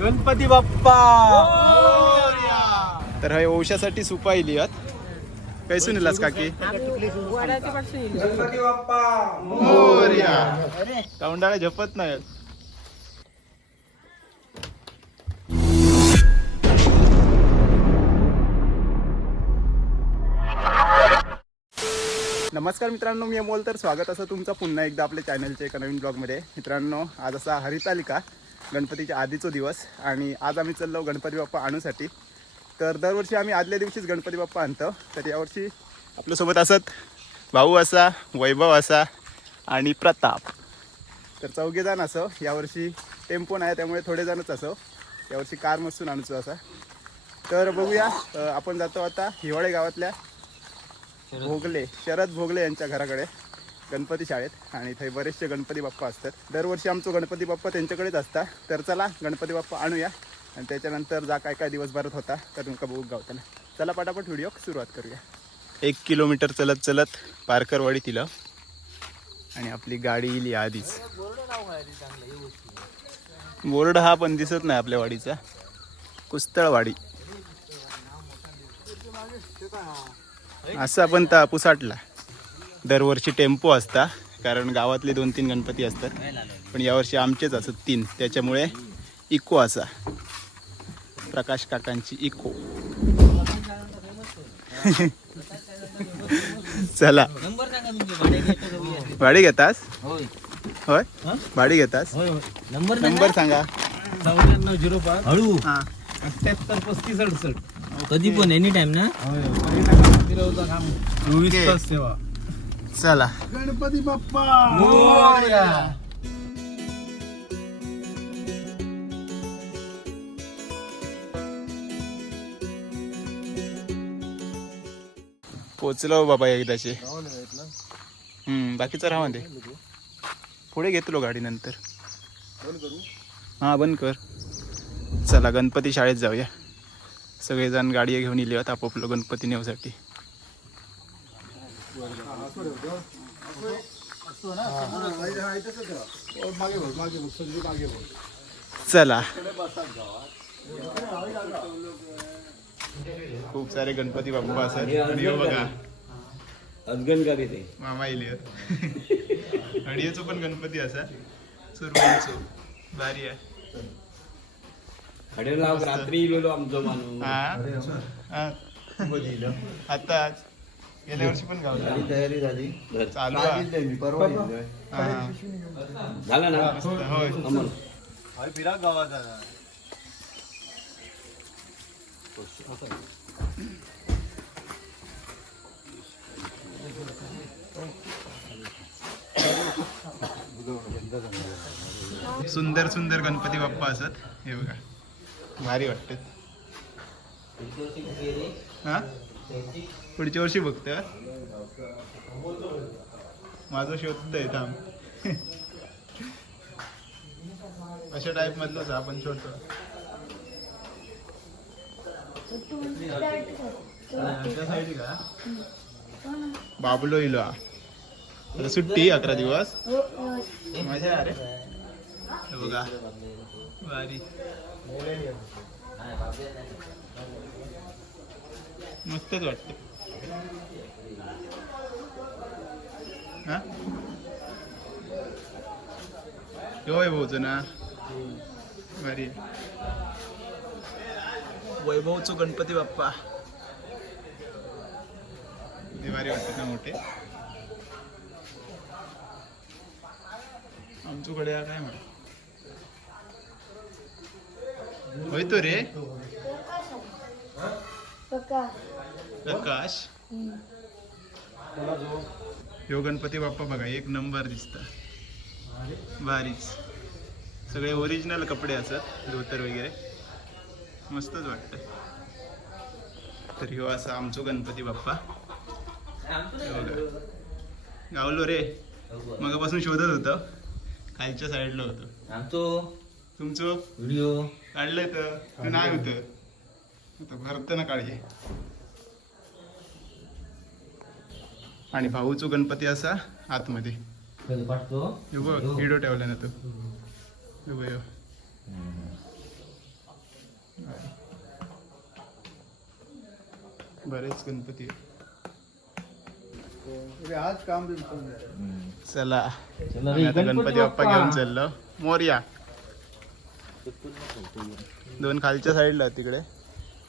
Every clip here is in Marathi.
गणपती बाप्पा! तर हे औषधासाठी सुपा इली आहेत. कैसून इलास काकी. गणपती बाप्पा! मोरया तोंडाला झपत नाही. नमस्कार मित्रांनो मी अमोल. तर स्वागत असं तुमचं पुन्हा एकदा आपल्या चॅनलच्या एका नवीन ब्लॉगमध्ये मित्रांनो आज असा हरितालिका. गणपतीच्या आधीचा दिवस आणि आज आम्ही चाललो गणपती बाप्पा आणूसाठी. तर दरवर्षी आम्ही आदल्या दिवशीच गणपती बाप्पा आणतो. तर यावर्षी आपल्यासोबत असत भाऊ असा वैभव असा आणि प्रताप. तर चौघेजण असो यावर्षी टेम्पो नाही त्यामुळे थोडेजणच असो. यावर्षी कार मस्तून आणतो असा. तर बघूया आपण जातो आता हिवाळे गावातल्या भोगले शरद भोगले यांच्या घराकडे. गणपती शाळेत आणि इथे बरेचसे गणपती बाप्पा असतात. दरवर्षी आमचं गणपती बाप्पा त्यांच्याकडेच असतात तर चला गणपती बाप्पा आणूया. आणि त्याच्यानंतर जा काय काय दिवसभरात होता तर तुमका बघू गावताना. चला पटापट व्हिडिओ सुरुवात करूया. एक किलोमीटर चलत चलत पारकरवाडी तिला. आणि आपली गाडी येईल आधीच. बोर्ड हा पण दिसत नाही आपल्या वाडीचा. कुस्तळवाडी. असं आपण ता पुसाटला. दरवर्षी टेम्पो असता कारण गावातले दोन तीन गणपती असतात. पण यावर्षी आमचेच असत तीन त्याच्यामुळे इको असा. प्रकाश काकांची इको. चला. भाडे घेतास? होय? भाडी घेतास? नंबर नंबर सांगा. चौऱ्याण्णव झिरो पाच हळू. हा. अठ्याहत्तर पस्तीस अडुसष्ट. कधी पण एनी टाइम ना चोवीस. तास सेवा. चला. गणपती बाप्पा! पोचलो बाबा एकदाचे. हम्म बाकीचं राहा दे. पुढे घेतलो गाडी नंतर. हा बंद कर. चला गणपती शाळेत जाऊया. सगळेजण गाडी घेऊन इले आहेत आपापलं गणपती नेवसाठी चला. खूप सारे गणपती बघा अजगन का ते मामा इले हडियाचो पण गणपती असा. सुरवाईचो भारी आहे. हडेला रात्री इलेलो आमचो माणूस. हा? हा. गेल्या वर्षी पण गावला. तयारी झाली. चालू आहे. परवा हा, हा. झाला ना? होय. अमोल. फिरा गावात सुंदर सुंदर गणपती बाप्पा असत. हे बघा. भारी वाटत. हा? पुढच्या वर्षी बघत माझं शोधतोय थांब. अशा टाईप मधलंच आपण शोधतो. का बाबलो इलो हा. सुट्टी अकरा दिवस. मजा अरे बघा. भारी. मस्तच वाटते. हा? भाऊचं ना. भारी. वैभवचो गणपती बाप्पा. ते भारी वाटतात ना मोठे. आमच्याकडे काय म्हणा. होय तो रे. प्रकाश. ह्यो गणपती बाप्पा बघा एक नंबर दिसता. भारीच. सगळे ओरिजिनल कपडे असत धोतर वगैरे. मस्तच वाटत. तर ह्यो असा आमचो गणपती बाप्पा. हे बघा. गावलो रे. मगापासून शोधत होतो. खालच्या साईडला होतो. तुमचं? व्हिडिओ काढलंय तर ते नाही होतं. भरते ना काळजी. आणि भाऊचो गणपती असा आतमध्ये. हिडो ठेवला ना तू. बरेच गणपती. आज काम चला. गणपती बाप्पा घेऊन चाललो. मोर्या. दोन खालच्या साईडला तिकडे.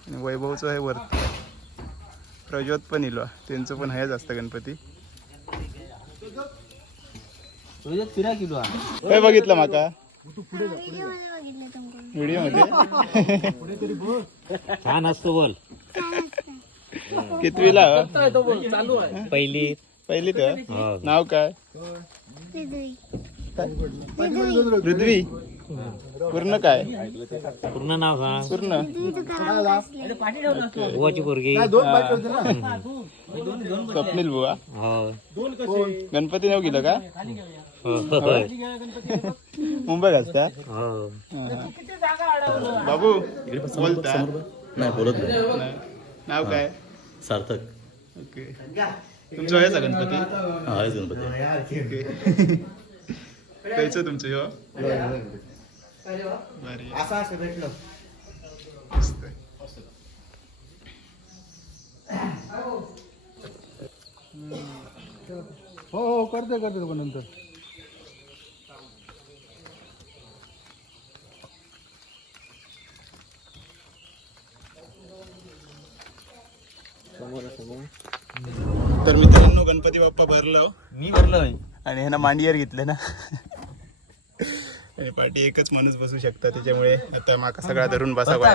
आणि वैभवचं आहे वरती प्रज्योत पण इलो. त्यांचं पण हेच असतं गणपती. फिरा किलो काय बघितलं माका. व्हिडिओमध्ये. छान असतो बोल. कितवीला चालू आहे पहिली. पहिली तर हो. नाव काय? पृथ्वी. पूर्ण काय? पूर्ण नाव सांग. पूर्ण. बुवाची पोरगी. स्वप्नील बुवा. हो. गणपती नाव गेलं का? हो, होय. मुंबई घालता? हो. बाबू बोलता. नाही बोलत नाही. नाव काय? सार्थक. ओके. तुमचं व्हायचा गणपती? हा आहेच गणपती. खायचं तुमचं भारी. मस्त. आहे. हो हो करते करते पण नंतर. तर मित्रांनो गणपती बाप्पा भरलो मी भरलोय आणि ह्यानं मांडीवर घेतलं ना. आणि पाठी एकच माणूस बसू शकता त्याच्यामुळे आता माका सगळा धरून बसावा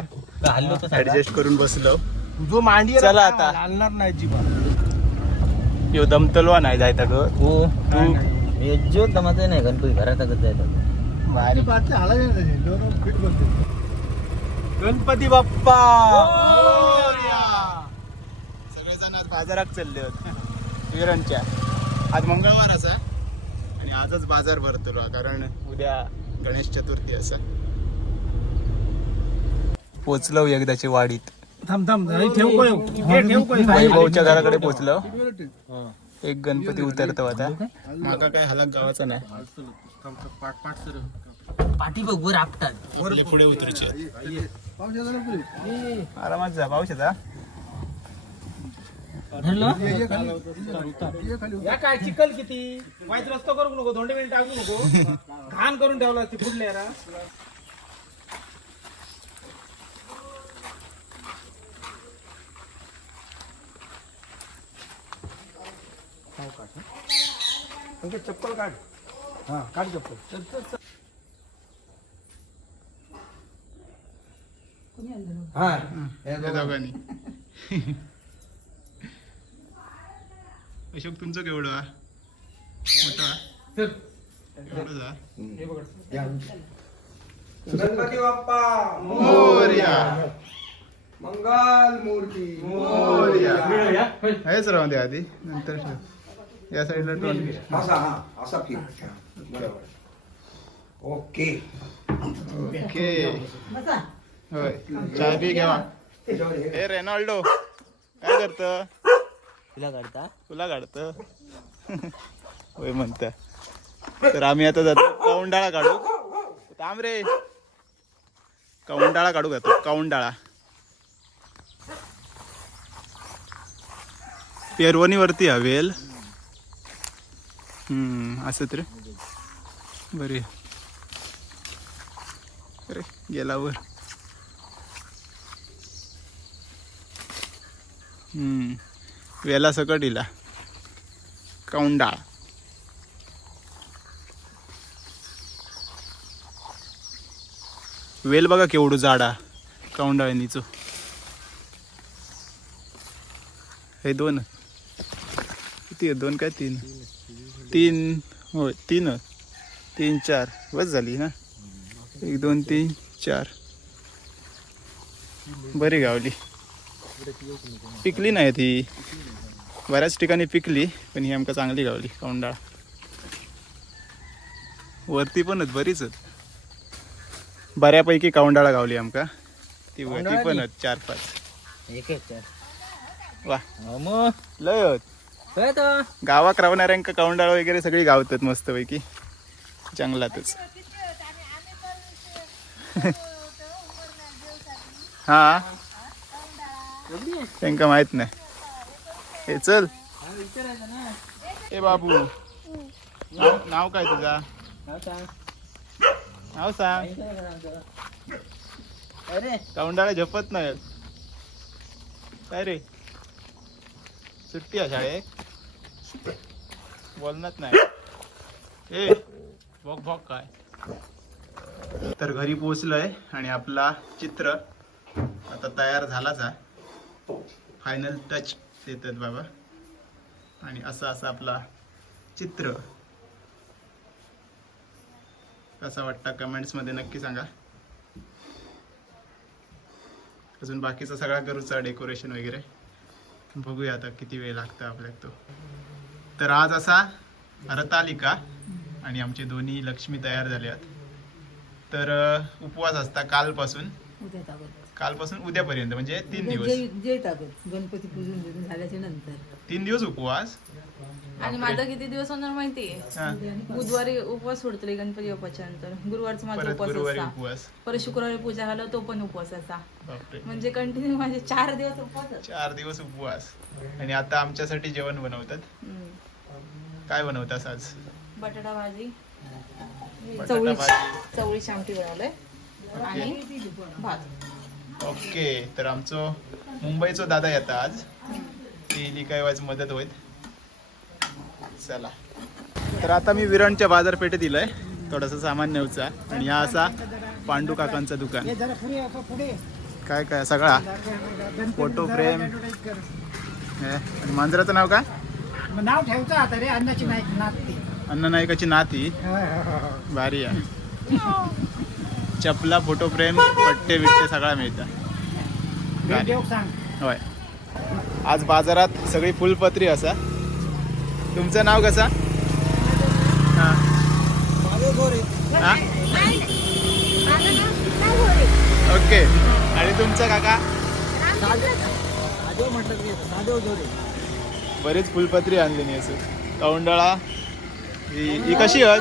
हल्लो तर ऍडजस्ट करून बसलो. जो मांडी चला आता. हलणार नाही जीवा यो दमतलवा नाही जायचा ग. हो तू यज्जो दमाचं नाही गणपती घरात भारी. गणपती बाप्पा! सगळेजण आज बाजारात चालले होते. विरांच्या आज मंगळवार असा आणि आजच बाजार भरतो कारण उद्या गणेश चतुर्थी असा. पोचलो एकदाची वाडीत. थांब थांब वैभवच्या घराकडे पोचलो एक गणपती उतरतो आता. माका काय हलक गावाचा नाही. पाठी बघ वर आपटात. पुढे उतरायचे आरामात जा पाऊस येता या काय चिखल किती? वाईट रस्ता करू नको धोंडे टाकू नको. घाण करून ठेवला चप्पल काढ. हा काढ चप्पल. चल चल चल हा. या दोघांनी. अशोक तुमचं केवढं हा? मोठं हा? हा? हे गणपती बाप्पा मोरया. मंगल मूर्ती. मोरया. हेच राहून द्या आधी नंतर ठेव. या साईडला टोन असा हा असा फिर बरोबर. ओके. ओके. होय. चहा पी घ्या. ए रेनॉल्डो. काय करतं? तुला काढता? तुला काढतं. होय म्हणता तर आम्ही आता जातो कौंडाळा काढू. थांब रे. कौंडाळा काढू घेतो कौंडाळा. पेरवणीवरती हवेल. हम्म असत रे बरे. अरे गेला वर. हम्म. वेला सकट इला कौंडाळ. वेल बघा केवढं जाडा कौंडाळणीचो हे दोन. किती दोन काय तीन? तीन. होय तीन. तीन चार. बस झाली ना? एक दोन तीन चार. बरी गावली. पिकली नाही ती बऱ्याच ठिकाणी पिकली पण ही आमका चांगली गावली कौंडाळ. वरती पण आहेत बरीच बऱ्यापैकी कौंडाळा गावली आमका. ती वरती पण चार पाच. एक वा. लय होत गावाक राहणाऱ्यांका कौंडाळ वगैरे सगळी गावतात मस्तपैकी. जंगलातच. हा. त्यांका माहीत नाही. हे चल. ए बाबू. नाव काय तुझा? नाव सांग. अरे कौंडाळा झपत नाही. काय रे? सुट्टी आहे शाळेत? बोलणार नाही. ए बघ भोग काय? तर घरी पोहोचलोय आणि आपला चित्र आता तयार झालाच आहे. फायनल टच देतात बाबा. आणि असं असं आपला चित्र. कसा वाटता कमेंट्समध्ये नक्की सांगा. अजून बाकीचा सगळा करूचा डेकोरेशन वगैरे. बघूया आता किती वेळ लागतं आपल्याला तो. तर आज असा हरतालिका आणि आमचे दोन्ही लक्ष्मी तयार झाल्यात तर उपवास असता कालपासून. उद्या कालपासून उद्यापर्यंत म्हणजे तीन दिवस. जे जे तागत गणपती पूजून बिजून झाल्याच्यानंतर. तीन दिवस उपवास? आणि माझा किती दिवस होणार माहितीये? हा, बुधवारी उपवास सोडतले गणपती बाप्पाच्या नंतर. गुरुवारचा माझा परत उपवास उपवास. परत शुक्रवारी पूजा झाला तो पण उपवास असा. बापरे. म्हणजे कंटिन्यू माझे चार दिवस उपवास असतात. चार दिवस उपवास. आणि आता आमच्यासाठी जेवण बनवतात. हम्म. काय बनवतास आज? बटाटा भाजी. बटाटा चवळी भाजी. चवळी शामटी बनवलंय. आणि भात. ओके तर आमचो मुंबईचो दादा येता आज. ती काय वाज मदत होईल. चला. तर आता मी विरणच्या बाजारपेठेत दिलंय थोडंसं सामान न्यायचा आणि हा असा पांडू काकांचं दुकान. काय काय सगळा? Photo frame. आणि मांजराचं नाव काय? नाव ठेवतं आता रे अन्नाची नाही नाती. अन्न नायकाची नाती. भारी आहे. चपला फोटो फ्रेम पट्टे बिट्टे सगळा मिळतं. होय. आज बाजारात सगळी फुलपत्री असा. तुमचं नाव कसं? हा. हा? ओके. आणि तुमचं काका? बरीच फुलपत्री आणली नाही असं कौंडळा ही ही कशी आहेत?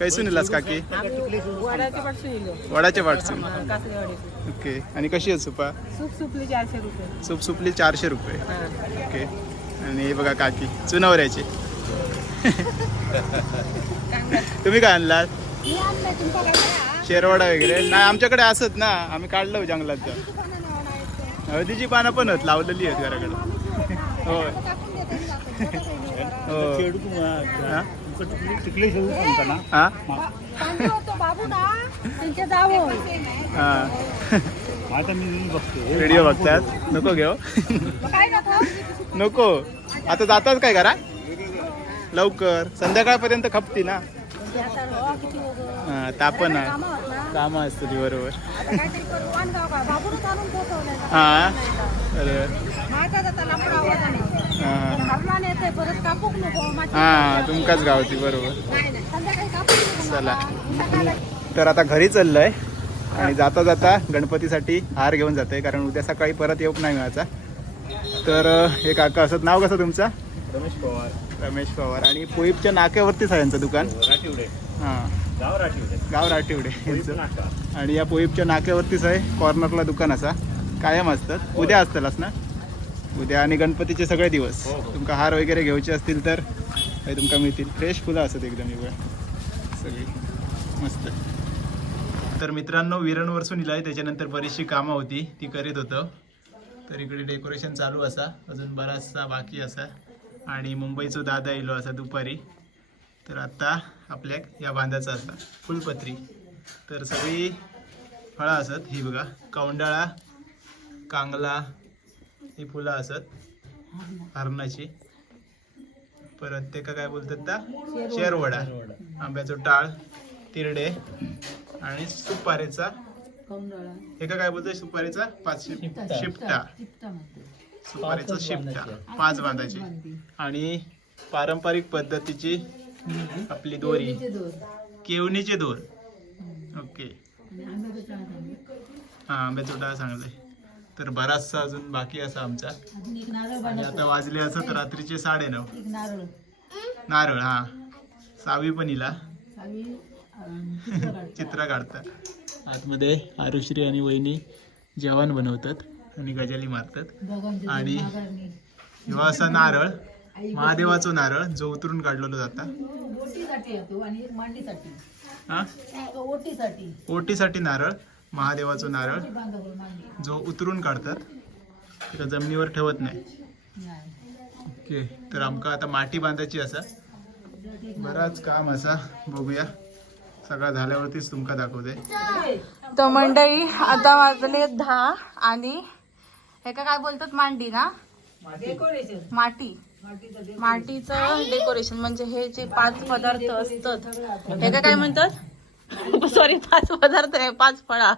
कैसून इलास काकी? वडाचे पाठसून कासरेवाडीचे ओके. आणि कशी आहे सुपा? सूप सुपली चारशे रुपये. सूप सुपली चारशे रुपये. ओके. आणि हे बघा काकी चुनावऱ्याचे तुम्ही काय आणलात? शेरवाडा वगैरे? नाही आमच्याकडे असत ना. आम्ही काढलो जंगलात हळदीची पानं पण आहेत लावलेली आहेत घराकडे. होय. हो? हा? हा? हा व्हिडिओ बघतात. नको घेऊ. नको. आता जातात काय घरा लवकर. संध्याकाळपर्यंत खपती ना. हा तापण आहे. कामं असतं ती बरोबर. हा. अरे. हा हा तुमकाच गावती बरोबर. चला. तर आता घरी चाललंय आणि जाता जाता गणपतीसाठी हार घेऊन जाते कारण उद्या सकाळी परत येऊक नाही मिळायचा. तर हे काका असं नाव कसं तुमचं? रमेश पवार. रमेश पवार. आणि पोईपच्या नाक्यावरतीच आहे यांचं दुकान? राठीवडे. हां. गाव राठीवडे. गाव राठिवडे यांचं. आणि या पोईपच्या नाक्यावरतीच आहे कॉर्नरला दुकान असा. कायम असतात उद्या असतलच ना? उद्या आणि गणपतीचे सगळे दिवस. तुमका हार वगैरे घ्यायचे असतील तर हे तुमका मिळतील. फ्रेश फुलं असतात एकदम इकडे सगळी मस्त. तर मित्रांनो विरण वरसून इलाय त्याच्यानंतर बरीचशी कामं होती. ती करीत होतं. तर इकडे डेकोरेशन चालू असा. अजून बराचसा बाकी असा. आणि मुंबईचो दादा येलो असा दुपारी. तर आता आपल्याक या बांधाचा असा फुलपत्री. तर सगळी फळं असत. ही बघा. कौंडाळा कांगला ही फुलं असत. हरणाची. परत ते का काय बोलतात ता? शेरवडा. आंब्याचो टाळ तिरडे आणि सुपारीचा. एका काय बोलतोय सुपारीचा? पाच शिप- शिपटा. सुपारीचा शिपटा. पाच बांधाचे आणि पारंपरिक पद्धतीची आपली दोरी. केवणीचे दोर. ओके. हा आंब्याचा डाळ सांगले तर बराचसा अजून बाकी असा आमचा. आणि आता वाजले असत रात्रीचे साडे नऊ नारळ. हा. सावी पण हिला. चित्र काढतात. आतमध्ये आरुश्री आणि वहिनी जेवण बनवतात आणि गजाली मारतात. आणि ह्यो असा नारळ महादेवाचो नारळ जो उतरून काढलेलो जाता. हा? ओटीसाठी नारळ. महादेवाचं नारळ जो उतरून काढतात त्या जमिनीवर ठेवत नाही. ओके तर आमका आता माटी बांधायची असा. बराच काम असा बघूया. सगळं झाल्यावरतीच तुमका दाखवते. तर मंडळी आता वाजले दहा आणि हे का काय बोलतात मांडी ना? डेकोरेशन माटी. मातीचं डेकोरेशन म्हणजे हे जे पाच पदार्थ असतात हे काय म्हणतात? सॉरी पाच पदार्थ आहे पाच फळा.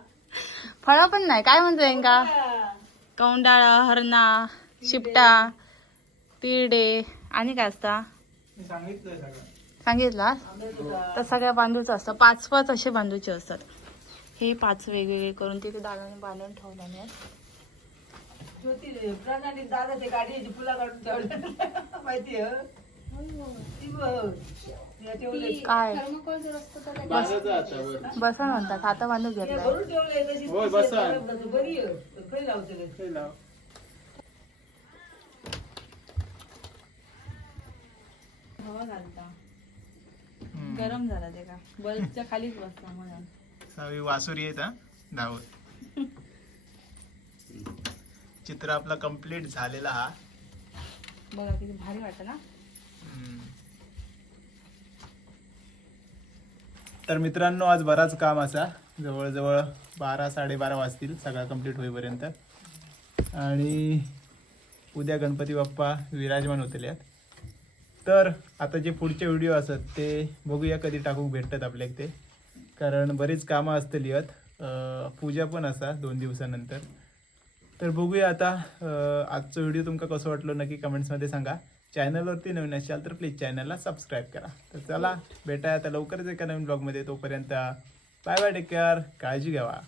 फळा पण नाही. काय म्हणतात यांका कौंडाळा हरणा शिपटा तिरडे. आणि काय असता? सांगितला? तर सगळ्या बांधूचं असतं. पाच पाच असे बांधूचे असतात. हे पाच वेगवेगळे करून तिथे दादाने बांधून ठेवल्याने आहेत. ज्योती प्रणाली दादा ते गाडीची फुला काढून ठेवलं माहिती आहे? काय? बसन म्हणतात हाता बांधून बसा. हवा घालता. गरम झाला ते का? बल्बच्या खालीच बसला म्हणून. सावी वासुरी येत हा? धावत. चित्र आपला कंप्लीट झालेला हा. बघा किती भारी वाटत ना. तर मित्रांनो आज बराच काम असा. जवळजवळ बारा साडेबारा वाजतील. सगळा कंप्लीट होईपर्यंत. आणि उद्या गणपती बाप्पा विराजमान होतले तर आता जे पुढचे व्हिडिओ असत ते बघूया कधी टाकूक भेटतात आपल्याक ते कारण बरीच कामं असतली आहेत पूजा पण असा दोन दिवसानंतर. तर बघूया आता आजचा व्हिडिओ तुमका कसं वाटलं नक्की कमेंट्समध्ये सांगा. चॅनलवरती नवीन असाल तर प्लीज चॅनलला सबस्क्राईब करा. तर चला भेटाय आता लवकरच एका नवीन ब्लॉगमध्ये तोपर्यंत बाय बाय टेक केअर काळजी घ्यावा.